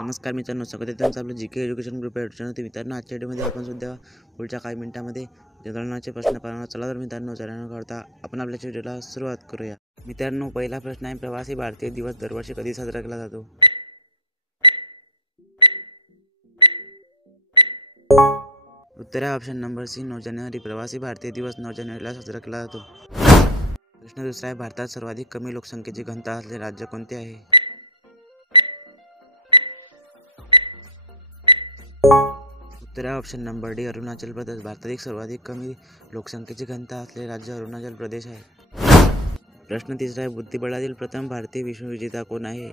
नमस्कार मित्रांनो, स्वागत आहे तुमचं आपलं GK एज्युकेशन ग्रुप या चॅनलवरती. मित्रांनो, आजच्या व्हिडिओमध्ये आपण सुद्धा पुढच्या काही मिनिटांमध्ये जनगणनाचे प्रश्न पाहणार. चला तर मित्रांनो, चॅनल करता आपण आपल्या व्हिडिओला सुरुवात करूया. मित्रांनो, पहिला प्रश्न आहे, प्रवासी भारतीय दिवस दरवर्षी कधी साजरा केला जातो? उत्तर आहे ऑप्शन नंबर सी, 9 जानेवारी. प्रवासी भारतीय दिवस 9 जानेवारीला साजरा केला जातो. प्रश्न दुसरा आहे, भारतात सर्वाधिक कमी लोकसंख्येची घनता असलेले राज्य कोणते आहे? उत्तर आहे ऑप्शन नंबर डी, अरुणाचल प्रदेश. भारतातील सर्वाधिक कमी लोकसंख्येची घनता असलेले राज्य अरुणाचल प्रदेश आहे. प्रश्न तिसरा आहे, बुद्धिबळातील प्रथम भारतीय विश्वविजेता कोण आहे?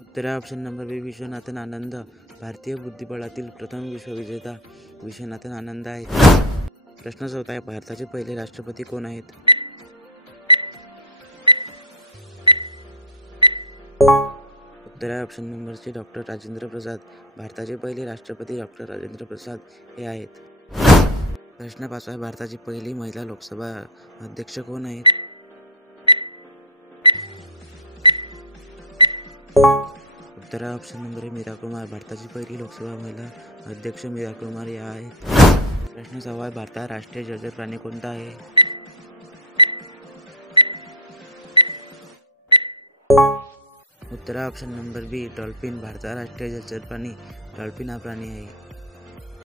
उत्तर आहे ऑप्शन नंबर बी, विश्वनाथन आनंद. भारतीय बुद्धिबळातील प्रथम विश्वविजेता विश्वनाथन आनंद आहे. प्रश्न चौथा आहे, भारताचे पहिले राष्ट्रपती कोण आहेत? उत्तर आहे option number C, doctor Rajendra Prasad. भारताचे पहिले राष्ट्रपती डॉक्टर राजेंद्र प्रसाद हे आहेत. प्रश्न पाचवा आहे, भारताची पहिली महिला लोकसभा अध्यक्ष कोण आहेत? उत्तर आहे option number A, Meera Kumar. भारताची पहिली लोकसभा महिला अध्यक्ष मीरा कुमार या आहेत. प्रश्न सहावा आहे, भारतात राष्ट्रीय जलचर प्राणी कोणता आहे? उत्तर आहे ऑप्शन नंबर बी, डॉल्फिन. भारतात राष्ट्रीय जलचर प्राणी डॉल्फिन हा प्राणी आहे.